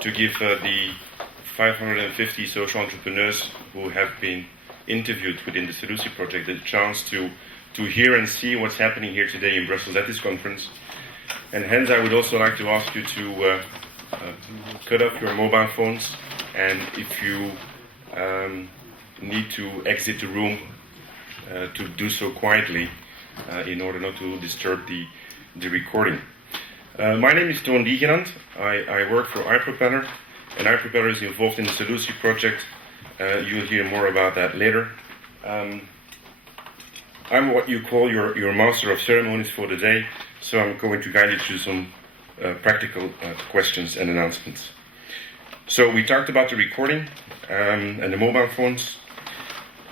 to give the 550 social entrepreneurs who have been interviewed within the SELUSI project the chance to hear and see what's happening here today in Brussels at this conference. And hence I would also like to ask you to cut off your mobile phones, and if you need to exit the room, to do so quietly in order not to disturb the recording. My name is Toon Diegerand. I work for iPropeller, and iPropeller is involved in the SELUSI project. You'll hear more about that later. I'm what you call your master of ceremonies for the day, so I'm going to guide you through some practical questions and announcements. So we talked about the recording and the mobile phones.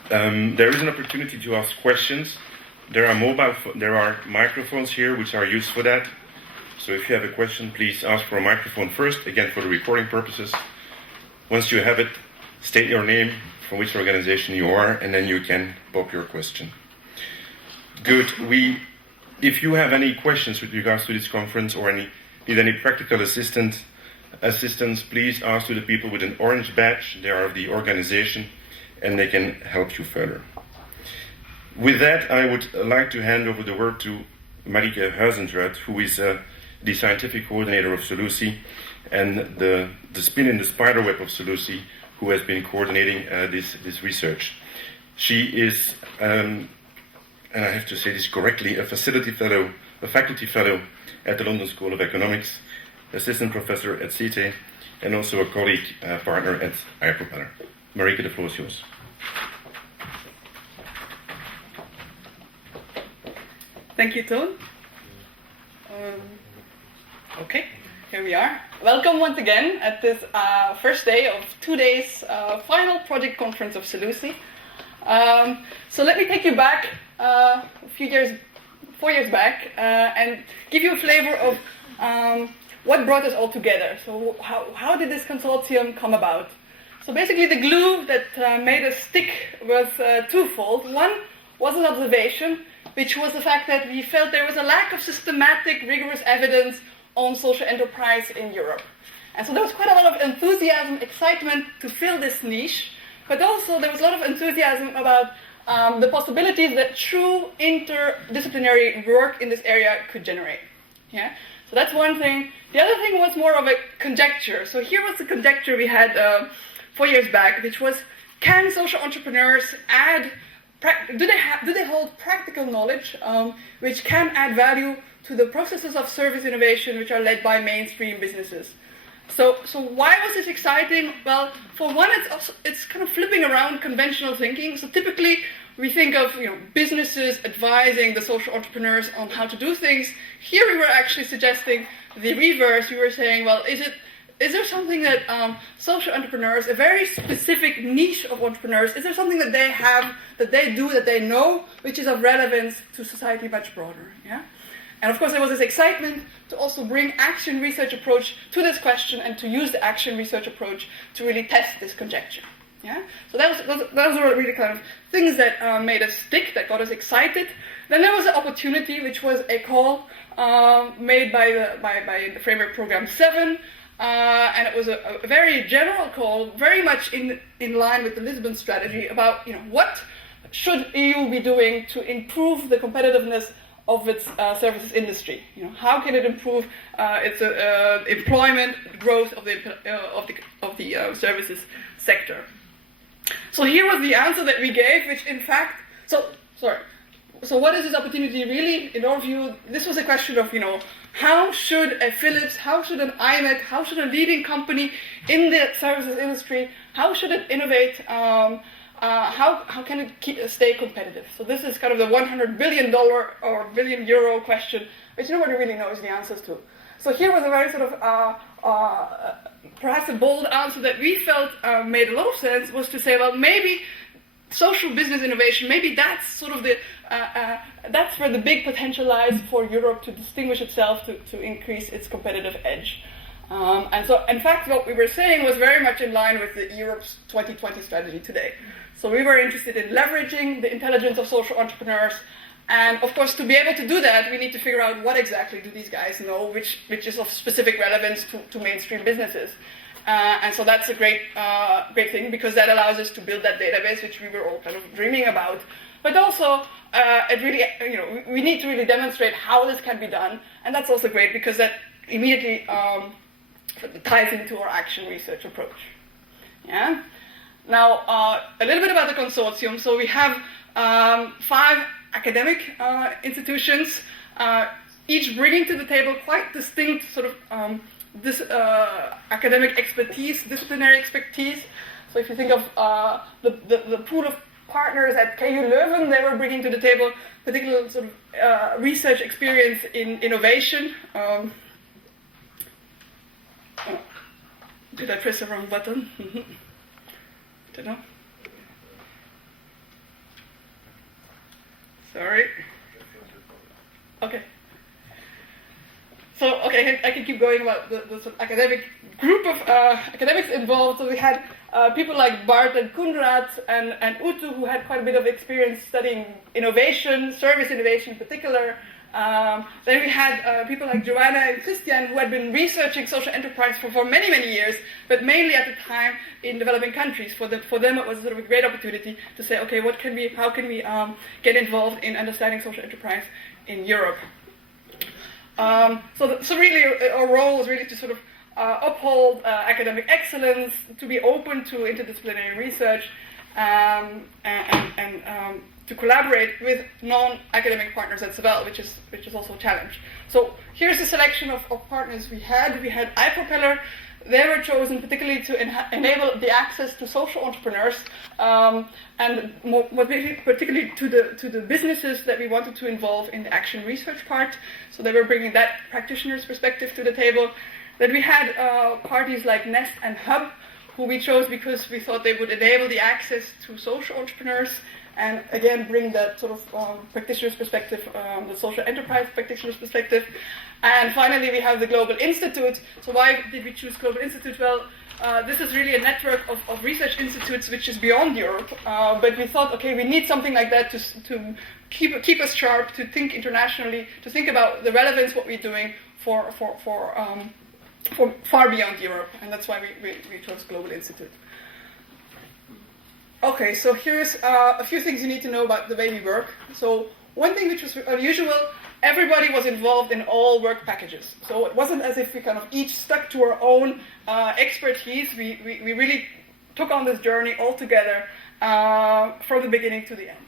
There is an opportunity to ask questions. There are microphones here which are used for that. So if you have a question, please ask for a microphone first, again for the recording purposes. Once you have it, state your name, from which organization you are, and then you can pop your question. Good. If you have any questions with regards to this conference or need any practical assistance, please ask to the people with an orange badge. They are of the organization, and they can help you further. With that, I would like to hand over the word to Marieke Huizendruid, who is the scientific coordinator of SELUSI and the spin in the spider web of SELUSI, who has been coordinating this research. She is, and I have to say this correctly, a faculty fellow at the London School of Economics, assistant professor at CT, and also a colleague partner at iPropeller. Marieke, the floor is yours. Thank you, Toon. Okay, here we are. Welcome once again at this first day of 2 days final project conference of SELUSI. So let me take you back a few years, 4 years back, and give you a flavor of what brought us all together. So how did this consortium come about? So basically the glue that made us stick was twofold. One was an observation, which was the fact that we felt there was a lack of systematic, rigorous evidence on social enterprise in Europe. And so there was quite a lot of enthusiasm, excitement to fill this niche, but also there was a lot of enthusiasm about the possibilities that true interdisciplinary work in this area could generate. Yeah? So that's one thing. The other thing was more of a conjecture. So here was the conjecture we had 4 years back, which was, can social entrepreneurs do they hold practical knowledge which can add value to the processes of service innovation which are led by mainstream businesses? So why was this exciting? Well, for one, it's kind of flipping around conventional thinking. So typically we think of businesses advising the social entrepreneurs on how to do things. Here we were actually suggesting the reverse. We were saying, well, is there something that social entrepreneurs, a very specific niche of entrepreneurs, is there something that they have, that they do, that they know, which is of relevance to society much broader? Yeah? And of course there was this excitement to also bring action research approach to this question and to use the action research approach to really test this conjecture. Yeah? So those were really kind of things that made us stick, that got us excited. Then there was the opportunity, which was a call made by the Framework Program 7, and it was a very general call, very much in line with the Lisbon strategy about what should EU be doing to improve the competitiveness of its services industry. How can it improve its employment, growth of the services sector? So here was the answer that we gave, which in fact, so what is this opportunity really? In our view, this was a question of, how should a Philips, how should an IMEC, how should a leading company in the services industry, how should it innovate, how can it stay competitive? So this is kind of the $100 billion or billion euro question, which nobody really knows the answers to. So here was a very sort of, perhaps a bold answer that we felt made a lot of sense, was to say, well, maybe social business innovation, maybe that's sort of that's where the big potential lies for Europe to distinguish itself, to increase its competitive edge. And so, in fact, what we were saying was very much in line with the Europe's 2020 strategy today. So we were interested in leveraging the intelligence of social entrepreneurs. And of course, to be able to do that, we need to figure out what exactly do these guys know, which is of specific relevance to mainstream businesses. And so that's a great thing, because that allows us to build that database, which we were all kind of dreaming about. But also, it really, we need to really demonstrate how this can be done, and that's also great because that immediately ties into our action research approach. Yeah. Now, a little bit about the consortium. So we have 5 academic institutions, each bringing to the table quite distinct sort of academic expertise, disciplinary expertise. So if you think of the pool of partners at KU Leuven, they were bringing to the table particular sort of research experience in innovation. Did I press the wrong button? Don't know. Sorry. Okay. So, okay, I can keep going about the sort of academic group of academics involved. So we had people like Bart and Koenraad and Utu, who had quite a bit of experience studying innovation, service innovation in particular. Then we had people like Joanna and Christian, who had been researching social enterprise for many, many years, but mainly at the time in developing countries. For them, it was sort of a great opportunity to say, okay, how can we get involved in understanding social enterprise in Europe? So really, our role was really to sort of uphold academic excellence, to be open to interdisciplinary research, and to collaborate with non-academic partners as well, which is also a challenge. So here's a selection of partners we had. We had iPropeller. They were chosen particularly to enable the access to social entrepreneurs, and more particularly to the businesses that we wanted to involve in the action research part. So they were bringing that practitioner's perspective to the table. Then we had parties like Nest and Hub, who we chose because we thought they would enable the access to social entrepreneurs, and again bring that sort of practitioner's perspective, the social enterprise practitioner's perspective. And finally we have the Global Institute. So why did we choose Global Institute? Well, this is really a network of research institutes which is beyond Europe, but we thought, okay, we need something like that to keep us sharp, to think internationally, to think about the relevance of what we're doing for far beyond Europe, and that's why we chose Global Institute. Okay, so here's a few things you need to know about the way we work. So one thing which was unusual, everybody was involved in all work packages. So it wasn't as if we kind of each stuck to our own expertise. We really took on this journey all together from the beginning to the end.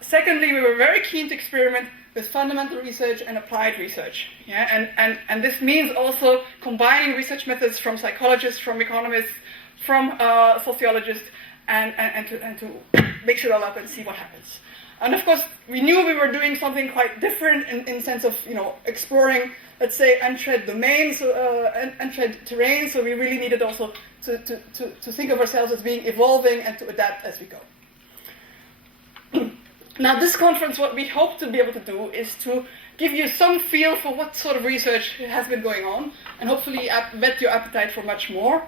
Secondly, we were very keen to experiment with fundamental research and applied research. Yeah? And this means also combining research methods from psychologists, from economists, from sociologists, and to mix it all up and see what happens. And of course, we knew we were doing something quite different in sense of exploring, let's say, untread domains, untread terrain. So we really needed also to think of ourselves as being evolving and to adapt as we go. Now, this conference, what we hope to be able to do is to give you some feel for what sort of research has been going on, and hopefully whet your appetite for much more.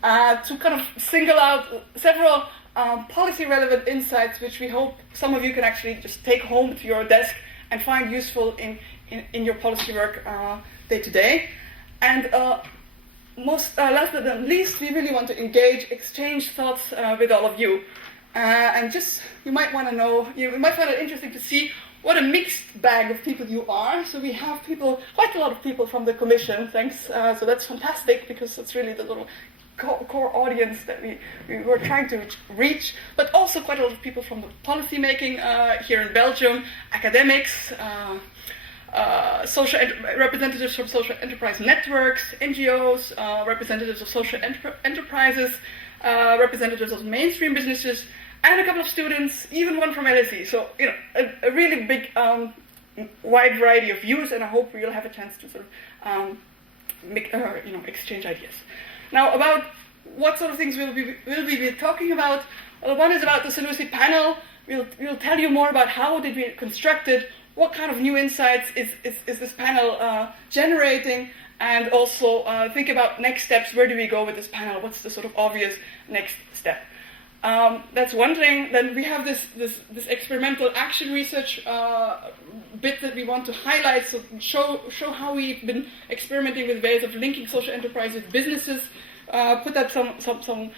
To kind of single out several policy-relevant insights, which we hope some of you can actually just take home to your desk and find useful in your policy work day to day. And last but not least, we really want to exchange thoughts with all of you. And just, you might want to know, you might find it interesting to see what a mixed bag of people you are. So we have quite a lot of people from the Commission, thanks. So that's fantastic, because that's really the little core audience that we were trying to reach, but also quite a lot of people from the policy making here in Belgium, academics, representatives from social enterprise networks, NGOs, representatives of social enterprises, representatives of mainstream businesses, and a couple of students, even one from LSE. So, a really big, wide variety of views, and I hope we'll have a chance to sort of exchange ideas. Now, about what sort of things will we be talking about? Well, one is about the SELUSI panel. We'll tell you more about how did we construct it, what kind of new insights is this panel generating, and also think about next steps. Where do we go with this panel? What's the sort of obvious next step? That's one thing. Then we have this experimental action research bit that we want to highlight, so show how we've been experimenting with ways of linking social enterprise with businesses. Put up some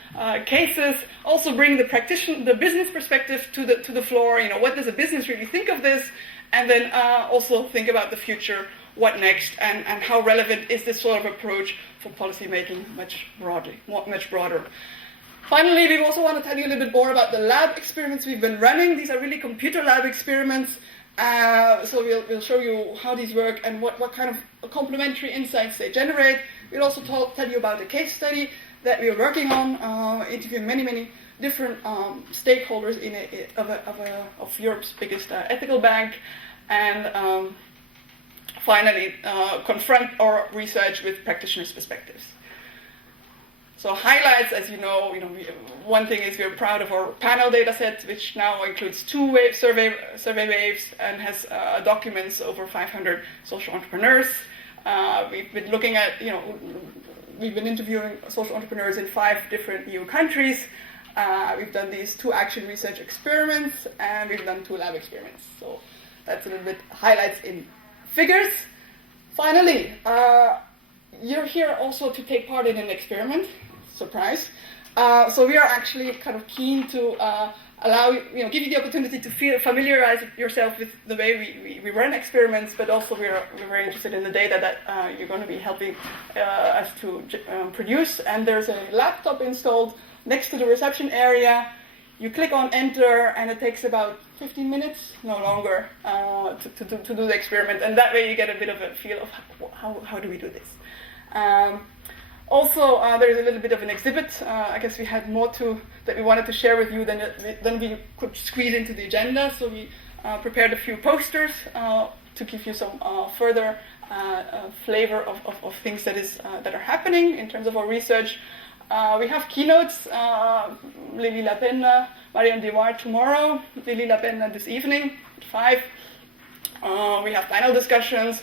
cases. Also bring the business perspective to the floor. What does a business really think of this? And then also think about the future. What next? And how relevant is this sort of approach for policy making much broader. Finally, we also want to tell you a little bit more about the lab experiments we've been running. These are really computer lab experiments. So we'll show you how these work and what kind of complementary insights they generate. We'll also tell you about a case study that we're working on, interviewing many different stakeholders of Europe's biggest ethical bank, and finally confront our research with practitioners' perspectives. So highlights, as you know, one thing is we're proud of our panel data set, which now includes 2 survey waves and has documents over 500 social entrepreneurs. We've been looking at, we've been interviewing social entrepreneurs in 5 different EU countries. We've done these 2 action research experiments, and we've done 2 lab experiments. So that's a little bit highlights in figures. Finally, you're here also to take part in an experiment. Surprise. So we are actually kind of keen to give you the opportunity to familiarize yourself with the way we run experiments, but also we're very interested in the data that you're going to be helping us to produce. And there's a laptop installed next to the reception area. You click on enter, and it takes about 15 minutes, no longer, to do the experiment. And that way you get a bit of a feel of how do we do this. Also, there's a little bit of an exhibit. I guess we had more that we wanted to share with you than we could squeeze into the agenda. So we prepared a few posters to give you some further flavor of things that are happening in terms of our research. We have keynotes. Lily Lapena, Marianne Dewar tomorrow. Lily Lapena this evening at 5. We have panel discussions.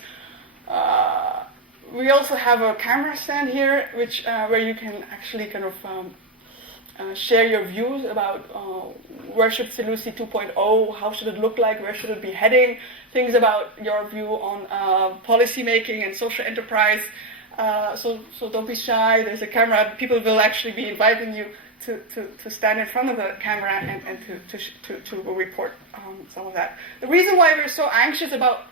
We also have a camera stand here, where you can actually kind of share your views about where should SELUSI 2.0, how should it look like, where should it be heading, things about your view on policy making and social enterprise. So don't be shy. There's a camera. People will actually be inviting you to stand in front of the camera and to report some of that. The reason why we're so anxious about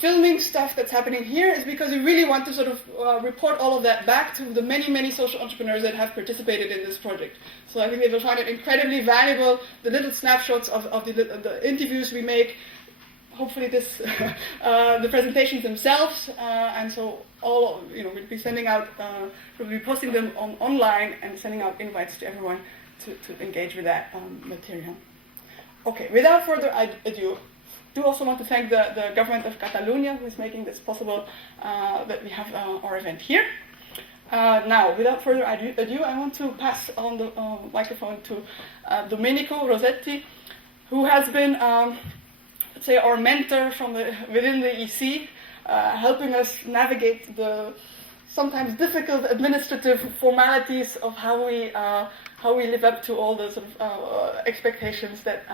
filming stuff that's happening here is because we really want to sort of report all of that back to the many social entrepreneurs that have participated in this project. So I think they will find it incredibly valuable, the little snapshots of the interviews we make, hopefully the presentations themselves, and so we'll be sending out, we'll be posting them online and sending out invites to everyone to engage with that material. Okay, without further ado, I do also want to thank the government of Catalonia, who is making this possible, that we have our event here. Now, without further ado, I want to pass on the microphone to Domenico Rossetti, who has been, let's say, our mentor from within the EC, helping us navigate the sometimes difficult administrative formalities of how we live up to all the sort of expectations that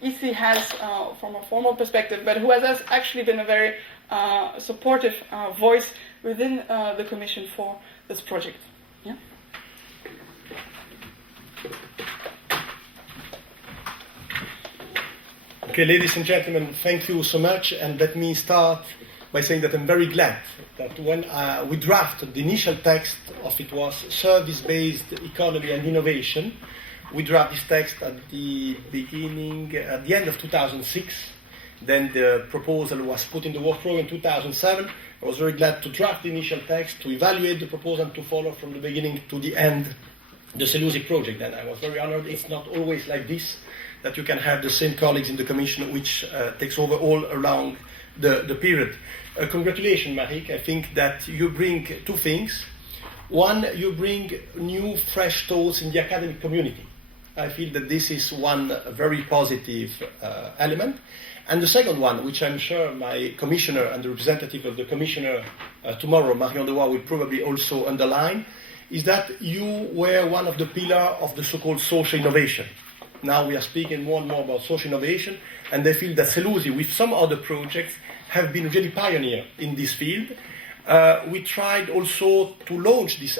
EC has from a formal perspective, but who has actually been a very supportive voice within the Commission for this project. Yeah. Okay, ladies and gentlemen, thank you so much, and let me start by saying that I'm very glad that when we drafted the initial text of it was service-based economy and innovation, we drafted this text at the end of 2006. Then the proposal was put in the work program in 2007. I was very glad to draft the initial text, to evaluate the proposal, and to follow from the beginning to the end the SELUSI project. And I was very honored. It's not always like this, that you can have the same colleagues in the Commission which takes over all along the period. Congratulations, Marik. I think that you bring 2 things. One, you bring new, fresh thoughts in the academic community. I feel that this is one very positive element. And the second one, which I'm sure my commissioner and the representative of the commissioner tomorrow, Marion Dewa, will probably also underline, is that you were one of the pillars of the so-called social innovation. Now we are speaking more and more about social innovation, and they feel that SELUSI, with some other projects, have been really pioneer in this field. We tried also to launch this